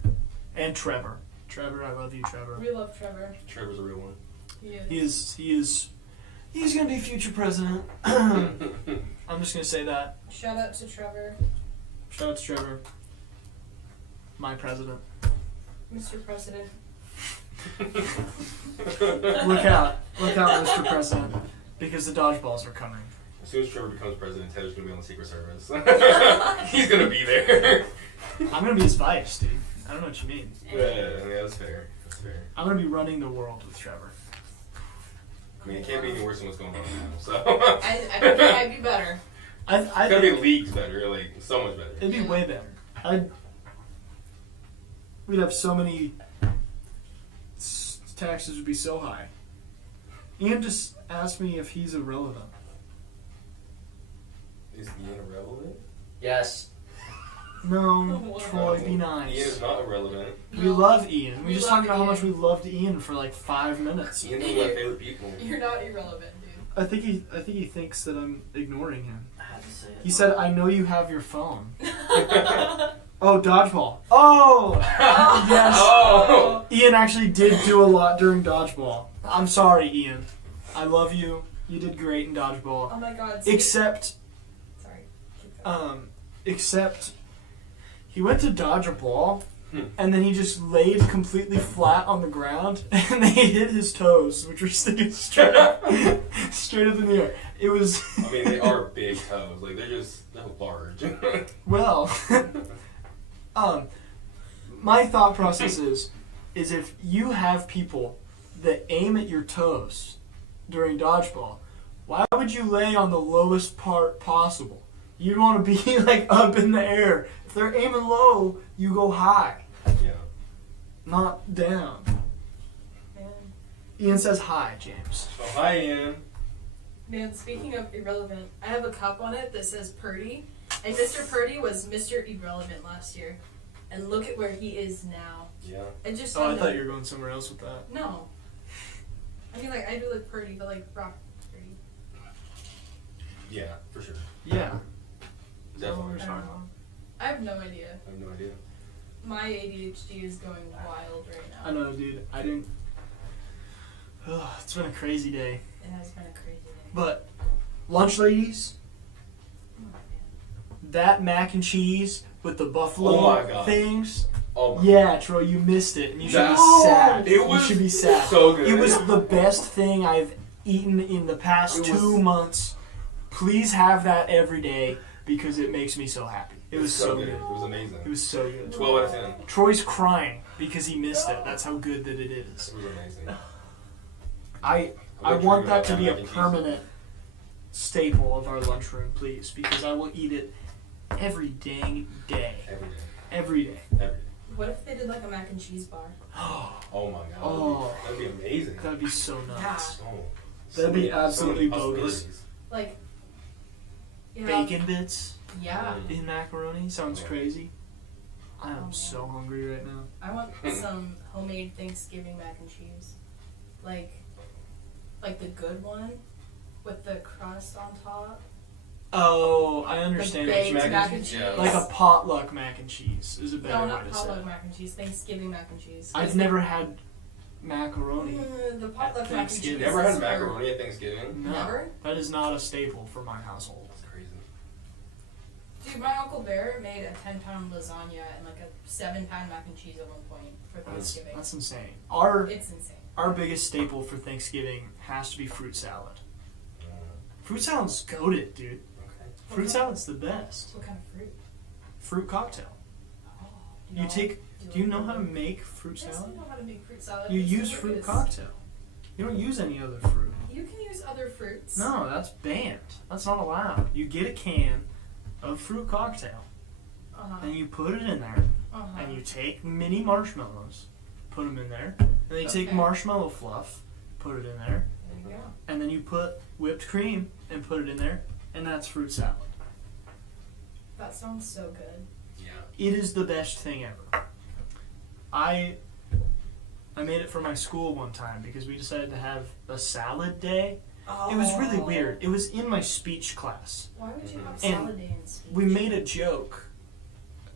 And Trevor, I love you, Trevor. We love Trevor. Trevor's a real one. He is. He's gonna be future president. I'm just gonna say that. Shout out to Trevor, Shout out to Trevor, my president. Mr. President. Look out, Mr. President, because the dodgeballs are coming. As soon as Trevor becomes president, Taylor's gonna be on the Secret Service. He's gonna be there. I'm gonna be his vice, dude. I don't know what you mean. Yeah, that's fair. That's fair. I'm gonna be running the world with Trevor. I mean, it can't be any worse than what's going on now. So I think it might be better. I it's gotta think be leagues better, like so much better. it'd be way better. We'd have so many. Taxes would be so high. Ian just asked me if he's irrelevant. Is Ian irrelevant? Yes. No, Troy, be Ian nice. is not irrelevant. We love Ian. We We just love talked about how much Ian. we loved Ian for like 5 minutes. Ian's one of my favorite people. You're not irrelevant, dude. I think he thinks that I'm ignoring him. I had to say it. He said, "I know you have your phone." Oh, dodgeball. Oh, yes. Oh! Ian actually did do a lot during dodgeball. I'm sorry, Ian. I love you. You did great in dodgeball. Oh my god. Except, Sorry. Keep going. except he went to dodge a ball, and then he just laid completely flat on the ground, and they hit his toes, which were sticking straight up in the air. It was I mean, they are big toes. Like they're large. well. My thought process is if you have people that aim at your toes during dodgeball, why would you lay on the lowest part possible? You want to be like up in the air. If they're aiming low, you go high, Yeah. not down. Man. Ian says hi, James. Oh, hi, Ian. Man, speaking of irrelevant, I have a cup on it that says Purdy. And Mr. Purdy was Mr. Irrelevant last year. And look at where he is now. Yeah. It just Oh, I sounded- thought you were going somewhere else with that. No. I mean, like, I do look Purdy, but like, Brock Purdy. Yeah, for sure. Yeah. Is that what Definitely. we're I don't talking know. about? I have no idea. I have no idea. My ADHD is going wild right now. I know, dude. I didn't. It's been a crazy day. It has been a crazy day. But, lunch ladies, Oh, man. that mac and cheese with the buffalo Oh my God. things. Oh my Yeah, Troy, you missed it, and you should be No! sad. It was you should be sad. so good. It was the best thing I've eaten in the past It 2 was- months. Please have that every day because it makes me so happy. It was so good. It was amazing. It was so good. 12 out of 10. Troy's crying because he missed it. That's how good that it is. It was amazing. I want that to be a permanent staple of our lunchroom, please, because I will eat it every dang day. Every day. Every day. Every day. What if they did like a mac and cheese bar? Oh my god. Oh. That'd be amazing. That'd be so nuts. Oh. That'd be many- absolutely many bogus. possibilities. Like, you know, Bacon bits Yeah. in macaroni sounds crazy. I Oh, am man. so hungry right now. I want some homemade Thanksgiving mac and cheese. Like the good one with the crust on top. Oh, I understand. The what you baked mean. mac and cheese. Yeah. Like a potluck mac and cheese is a better No, way not to say potluck it. mac and cheese. Thanksgiving mac and cheese. I've never had macaroni. The potluck mac and cheese. Thanksgiving. You never had is macaroni at Thanksgiving? No, Never? that is not a staple for my household. That's crazy. Dude, my Uncle Bear made a 10-pound lasagna and like a 7-pound mac and cheese at one point for Thanksgiving. That's insane. It's insane. Our biggest staple for Thanksgiving has to be fruit salad. Fruit salad's goated, dude. Okay. Fruit salad's the best. What kind of fruit? Fruit cocktail. Oh, You take. Do you know how to make fruit Yes, salad? I know how to make fruit salad. You It's use fruit delicious. cocktail. You don't use any other fruit. You can use other fruits. No, that's banned. That's not allowed. You get a can of fruit cocktail Uh-huh. and you put it in there, Uh-huh. and you take mini marshmallows, put them in there, and then you take Okay. marshmallow fluff, put it in there, There you go. and then you put whipped cream and put it in there, and that's fruit salad. That sounds so good. Yeah. It is the best thing ever. I made it for my school one time because we decided to have a salad day. It was really weird. It was in my speech class. Why would you have And salad day in speech? We made a joke.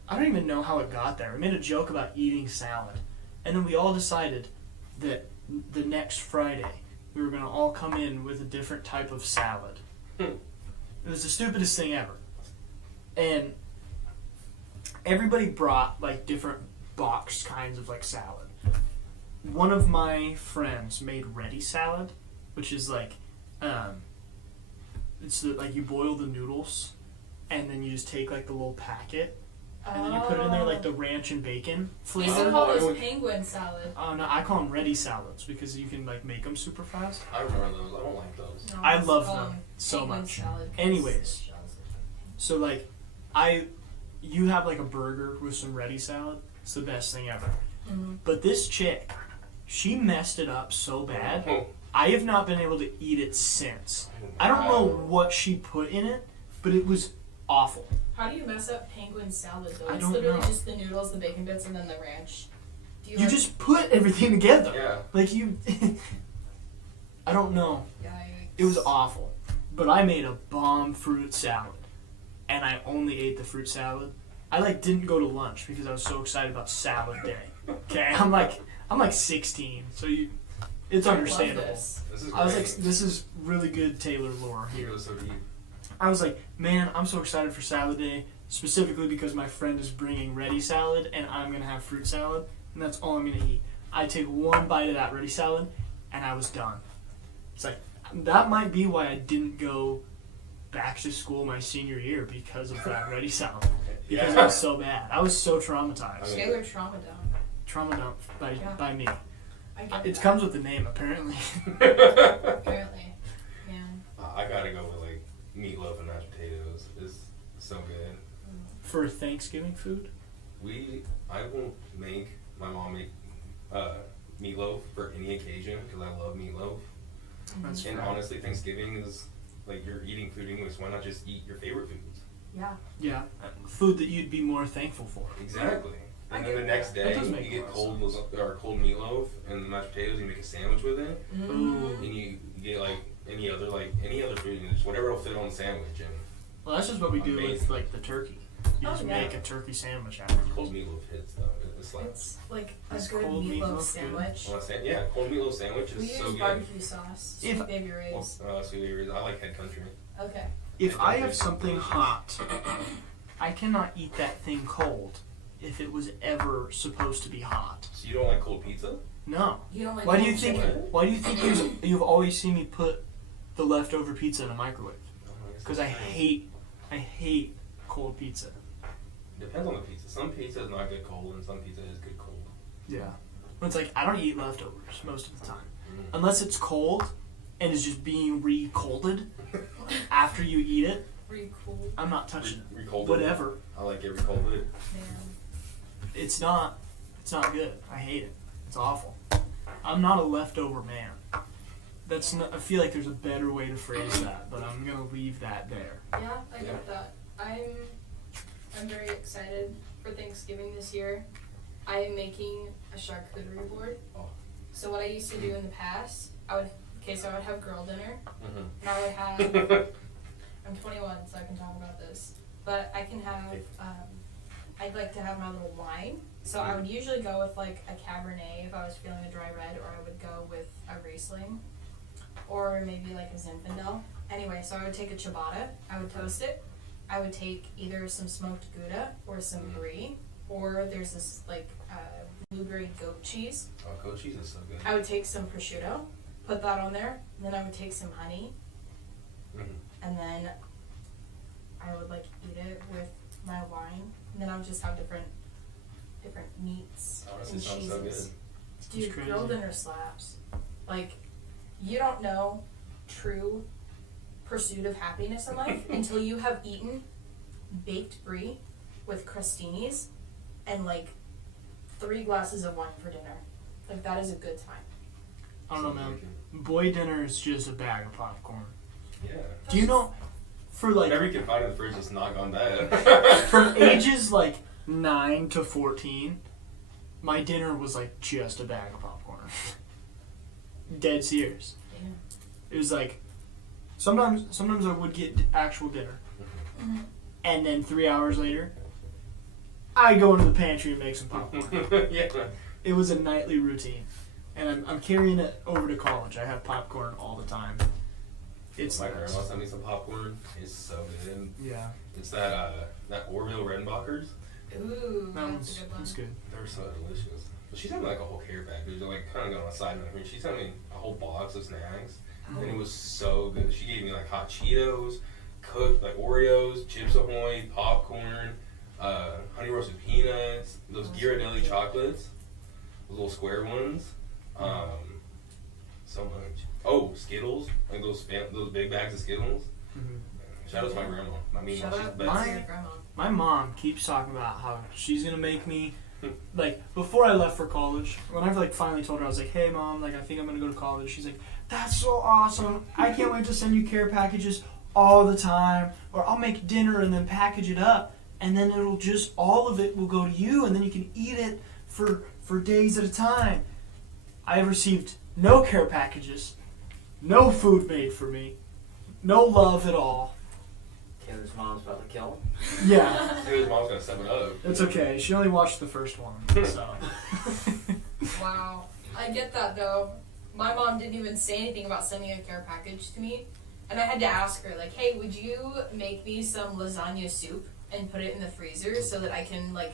I don't even know how it got there. We made a joke about eating salad. And then we all decided that the next Friday we were going to all come in with a different type of salad. It was the stupidest thing ever. And everybody brought like different box kinds of like salad. One of my friends made ready salad, which is like like you boil the noodles and then you just take like the little packet and then you put it in there like the ranch and bacon We used to flavor. call Oh, those penguin salad. No, I call them ready salads because you can like make them super fast. I remember those. I don't like those. No, I it's love called them so penguin much. Salad 'cause Anyways. the shells are- So like you have like a burger with some ready salad. It's the best thing ever. Mhm. But this chick, she messed it up so bad. Oh. I have not been able to eat it since. I don't know what she put in it, but it was awful. How do you mess up penguin salad though? I It's don't literally know. just the noodles, the bacon bits, and then the ranch. Do You like, just put everything together. Yeah. Like you I don't know. Yikes. It was awful. But I made a bomb fruit salad. And I only ate the fruit salad. I like didn't go to lunch because I was so excited about salad day. Okay, I'm like 16, so it's I love understandable. this. This is I was great. like, this is really good Taylor lore He here. goes so deep. I was like, man, I'm so excited for salad day, specifically because my friend is bringing ready salad and I'm gonna have fruit salad, and that's all I'm gonna eat. I take one bite of that ready salad, and I was done. It's like that might be why I didn't go back to school my senior year because of that ready salad. Because it was so bad. I was so traumatized. Taylor trauma down. Trauma dumped by me. I get It that. comes with the name apparently. Apparently. Man. I gotta go with like meatloaf and mashed potatoes. It's So good. For Thanksgiving food? I will make my mom make meatloaf for any occasion because I love meatloaf. That's And right. honestly, Thanksgiving is like you're eating food anyway, so why not just eat your favorite foods? Yeah. Yeah, food that you'd be more thankful for. Exactly. I And then get the next that. day, That does make you a get lot of cold meatloaf and the mashed potatoes. You make a sandwich with it, Ooh. and you get like any other food, and just whatever will fit on the sandwich. And Well, that's just what we do with Amazing. like the turkey. You Oh, just yeah. make a turkey sandwich out of it. cold meatloaf hits though. It slaps. It's like a Is good cold meatloaf meatloaf sandwich. Yeah, cold meatloaf sandwich We is use so good. barbecue sauce. If- Sweet baby rays. Sweet baby, I like head country. Okay. If I have something hot, I cannot eat that thing cold if it was ever supposed to be hot. So you don't like cold pizza? No. You don't like Why do you cold think? chicken? Why do you think you've always seen me put the leftover pizza in a microwave? Because I hate cold pizza. Depends on the pizza. Some pizza is not good cold, and some pizza is good cold. Yeah. But it's like I don't eat leftovers most of the time, Mm. unless it's cold and is just being re-colded after you eat it. Pretty cool. I'm not touching it. Recolded. Whatever. I like it recolded. Man. It's not good. I hate it. It's awful. I'm not a leftover man. That's not, I feel like there's a better way to phrase that, but I'm gonna leave that there. Yeah, I get that. I'm very excited for Thanksgiving this year. I am making a charcuterie board. Oh. So what I used to do in the past, I would have girl dinner, Mm-hmm. and I would have. I'm 21, so I can talk about this. But I can have. I'd like to have my little wine. So I would usually go with like a Cabernet if I was feeling a dry red, or I would go with a Riesling, or maybe like a Zinfandel. Anyway, so I would take a ciabatta, I would toast it, I would take either some smoked Gouda or some brie, or there's this like blueberry goat cheese. Oh, goat cheese is so good. I would take some prosciutto, put that on there, and then I would take some honey, Mhm. and then I would like eat it with my wine, and then I would just have different meats Honestly, and sounds so cheeses. It's Dude, crazy. girl dinner slaps. Like, you don't know true pursuit of happiness in life until you have eaten baked brie with crostinis and like 3 glasses of wine for dinner. Like, that is a good time. I don't know, man. Boy dinner is just a bag of popcorn. Yeah. Do you know, for like Whatever you can find in the fridge is not gone bad. from ages like 9 to 14, my dinner was like just a bag of popcorn. Dead serious. Damn. It was like sometimes I would get actual dinner, and then 3 hours later, I go into the pantry and make some popcorn. Yeah. It was a nightly routine, and I'm carrying it over to college. I have popcorn all the time. It's My nice. grandma sent me some popcorn. It's so good. Yeah, It's that Orville Redenbachers. Ooh, that that's a good one. one's good. They're so delicious. But she sent me like a whole care package. They're like kind of going on a side note here. She sent me a whole box of snacks, and it was so good. She gave me like hot Cheetos, cooked like Oreos, Chips Ahoy, popcorn, honey roasted peanuts, those Ghirardelli chocolates, those little square ones. So much. Oh, Skittles, like those big bags of Skittles. Mhm. Shout out to my grandma. My mean Shout mom. She's out the to best. your grandma. My mom keeps talking about how she's gonna make me, like, before I left for college, when I've like finally told her, I was like, hey mom, like I think I'm gonna go to college. She's like, that's so awesome. I can't wait to send you care packages all the time, or I'll make dinner and then package it up, and then it'll just, all of it will go to you, and then you can eat it for days at a time. I have received no care packages, no food made for me, no love at all. Taylor's mom's about to kill him. Yeah. Taylor's mom's gonna step it up. It's okay. She only watched the first one, so. Wow. I get that though. My mom didn't even say anything about sending a care package to me. And I had to ask her, like, hey, would you make me some lasagna soup and put it in the freezer so that I can, like,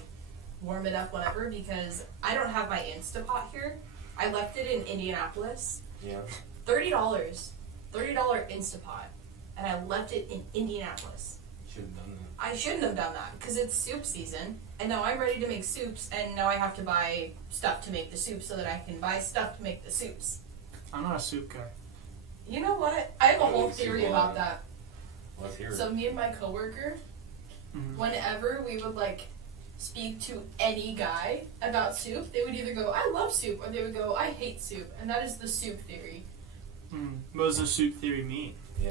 warm it up whenever? Because I don't have my Instapot here. I left it in Indianapolis. Yeah. $30. $30 Instapot. And I left it in Indianapolis. Should have done that. I shouldn't have done that because it's soup season, and now I'm ready to make soups, and now I have to buy stuff to make the soup so that I can buy stuff to make the soups. I'm not a soup guy. You know what? I have a I whole like soup theory a about lot. that. Let's hear it. So me and my coworker, whenever we would like speak to any guy about soup, they would either go, I love soup, or they would go, I hate soup. And that is the soup theory. What does the soup theory mean? Yeah.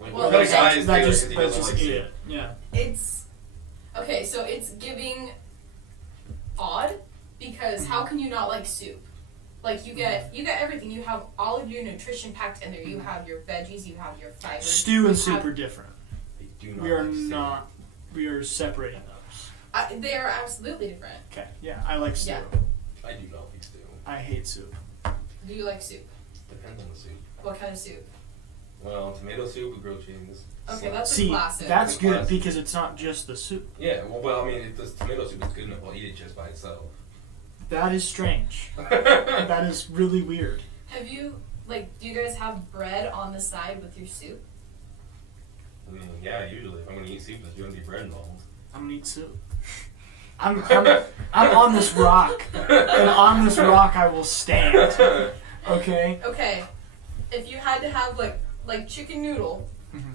Like, Well, what kind of guy is that Taylor just, because he that's doesn't just like it. soup? Yeah. It's okay, so it's giving odd because how can you not like soup? Like you get everything. You have all of your nutrition packed in there. You have your veggies, you have your fiber. Stew and soup are different. They do not We are like soup. not. We are separating those. They are absolutely different. Okay. Yeah, I like stew. Yeah. I do not like stew. I hate soup. Do you like soup? Depends on the soup. What kind of soup? Well, tomato soup with grilled cheese. Okay, that's a See, classic. that's It's a good classic. because it's not just the soup. Yeah, well, I mean, if the tomato soup is good enough, I'll eat it just by itself. That is strange. That is really weird. Have you do you guys have bread on the side with your soup? I mean, yeah, usually if I'm gonna eat soup, there's gonna be bread involved. I'm gonna eat soup. I'm on this rock, and on this rock I will stand. Okay. Okay, if you had to have like chicken noodle,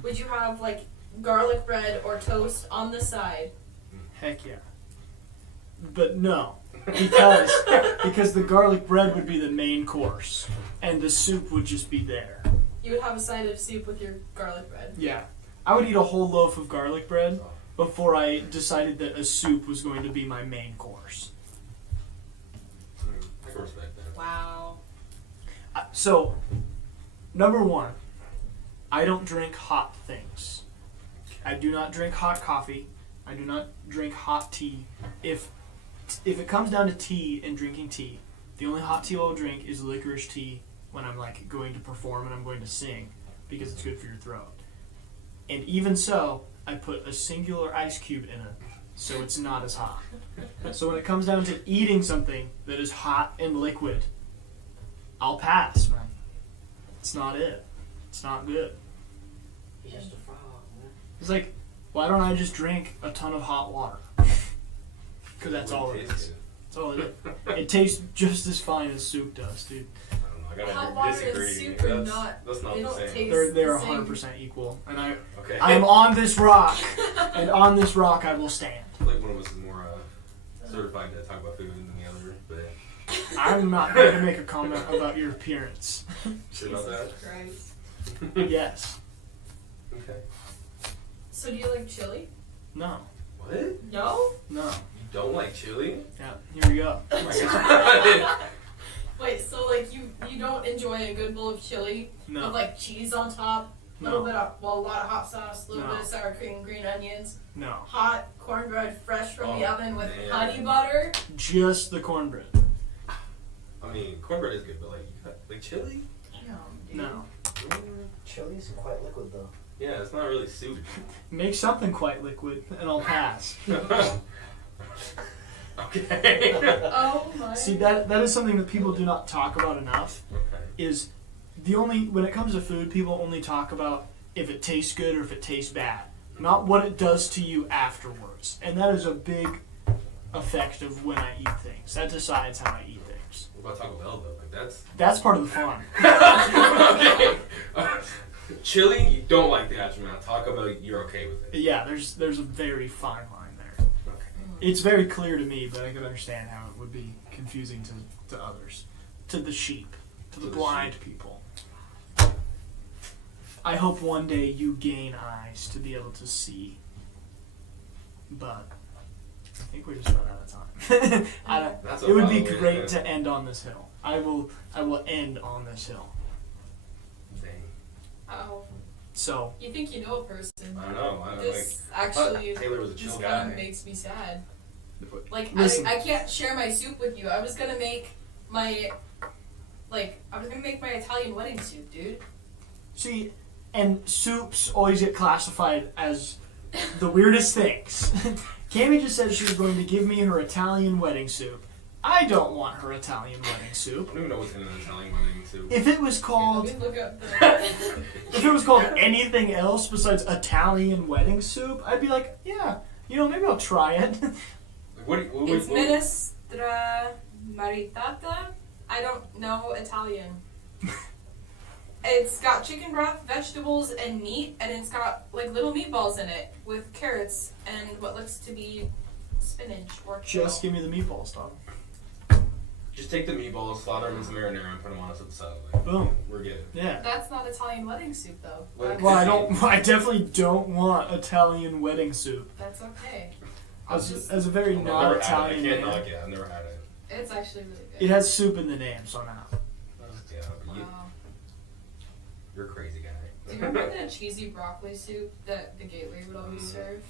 would you have like garlic bread or toast on the side? Heck yeah. But no, because the garlic bread would be the main course, and the soup would just be there. You would have a side of soup with your garlic bread. Yeah, I would eat a whole loaf of garlic bread before I decided that a soup was going to be my main course. I can respect that. Wow. So, number one, I don't drink hot things. I do not drink hot coffee. I do not drink hot tea. If it comes down to tea and drinking tea, the only hot tea I'll drink is licorice tea when I'm like going to perform and I'm going to sing because it's good for your throat. And even so, I put a singular ice cube in it so it's not as hot. So when it comes down to eating something that is hot and liquid, I'll pass, man. It's not it. It's not good. He's just a frog, man. It's like, why don't I just drink a ton of hot water? Because that's all it is. That's all it is. It tastes just as fine as soup does, dude. I don't know. I Hot gotta water disagree. and soup are That's not- not they the don't same. taste- They're the same. 100% equal, and Okay. I am on this rock, and on this rock I will stand. I feel like one of us is more certified to talk about food than the other, but I'm not going to make a comment about your appearance. sure about that. Christ. Yes. Okay. So do you like chili? No. What? No? No. You don't like chili? Yeah. Here we go. Oh my god. Wait, so like you don't enjoy a good bowl of chili No. with like cheese on top, a No. a lot of hot sauce, a little No. bit of sour cream, green onions, No. hot cornbread fresh from the Oh, oven with man. honey butter. Just the cornbread. I mean, cornbread is good, but like chili? Damn, dude. No. Chili's quite liquid though. Yeah, it's not really soup. Make something quite liquid, and I'll pass. Okay. Oh my. See, that is something that people do not talk about enough. Okay. Is when it comes to food, people only talk about if it tastes good or if it tastes bad, not what it does to you afterwards. And that is a big effect of when I eat things. That decides how I eat things. What about Taco Bell though? Like That's part of the fun. okay. Chili, you don't like the aftermath. Taco Bell, you're okay with it. Yeah, there's a very fine line there. Okay. It's very clear to me, but I can understand how it would be confusing to others, to the sheep, to the blind people. I hope one day you gain eyes to be able to see, but I think we're just about out of time. That's It would be while away, great man. to end on this hill. I will end on this hill. Dang. Oh, So you think you know a person? I don't know. I This thought actually Taylor was a this chill kind guy. of makes me sad. Like Listen. I can't share my soup with you. I was gonna make my Italian wedding soup, dude. see, and soups always get classified as the weirdest things. Cammie just said she was going to give me her Italian wedding soup. I don't want her Italian wedding soup. I don't even know what's in an Italian wedding soup. If it was Let called me look up the. if it was called anything else besides Italian wedding soup, I'd be like, yeah, maybe I'll try it. What It's minestra maritata. I don't know Italian. It's got chicken broth, vegetables, and meat, and it's got like little meatballs in it with carrots and what looks to be spinach or kale. Just give me the meatballs, Tom. Just take the meatballs, slaughter them in some marinara, and put them on us at the salad. Like, Boom. we're good. Yeah. That's not Italian wedding soup, though. Well, I definitely don't want Italian wedding soup. That's okay. As a very I've never had it. non-Italian I can't man, knock it. I've never had it. It's actually really good. it has soup in the name, so now. Yeah, but Wow. you're a crazy guy. Do you remember the cheesy broccoli soup that the Gateway would always serve?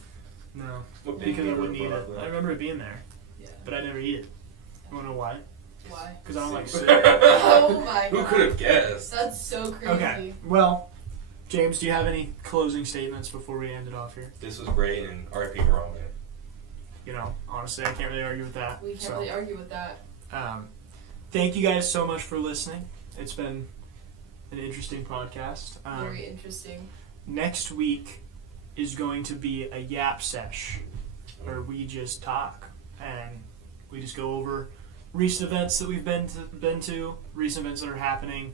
No, What because I bacon wouldn't eat it. broccoli? I remember it being there, Yeah. but I never eat it. You wanna know why? Why? Because I don't like soup. Oh my god. Who could have guessed? That's so crazy. Okay, well, James, do you have any closing statements before we end it off here? This was great, and R.I.P. Harambe. You know, honestly, I can't really argue with that. We can't so, really argue with that. thank you guys so much for listening. It's been an interesting podcast. Very interesting. Next week is going to be a yap sesh where we just talk and we just go over recent events that we've been to, recent events that are happening,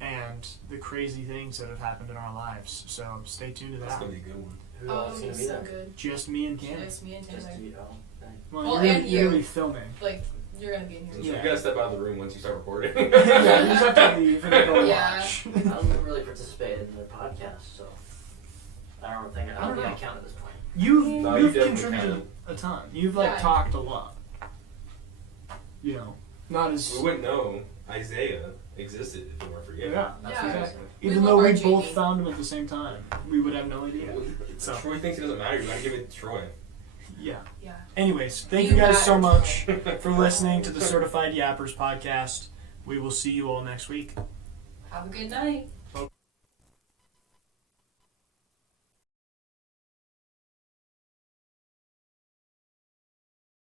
and the crazy things that have happened in our lives. So stay tuned to That's that. gonna be a good one. Who Oh, else is it's gonna be so there? good. Just me and Kammie. Just me and Just Taylor. you know. Okay. Well, you're, and you're you. gonna be filming. Like, you're gonna be in here. So Yeah. you gotta step out of the room once you start recording. Yeah, you just have to leave and go Yeah. watch. I don't really participate in the podcast, so I don't think I don't know. count at this point. You've No, you definitely contributed a ton. You've Yeah. talked a lot. You know, not as We wouldn't know Isaiah existed if it weren't for you. yeah. That's Yeah. what I Exactly. said. We Even love though we our both Jamie. found him at the same time, we would have no idea. So Troy thinks it doesn't matter. You gotta give it to Troy. yeah. Yeah. Anyways, thank You you guys so matter. much for listening to the Certified Yappers podcast. We will see you all next week. Have a good night.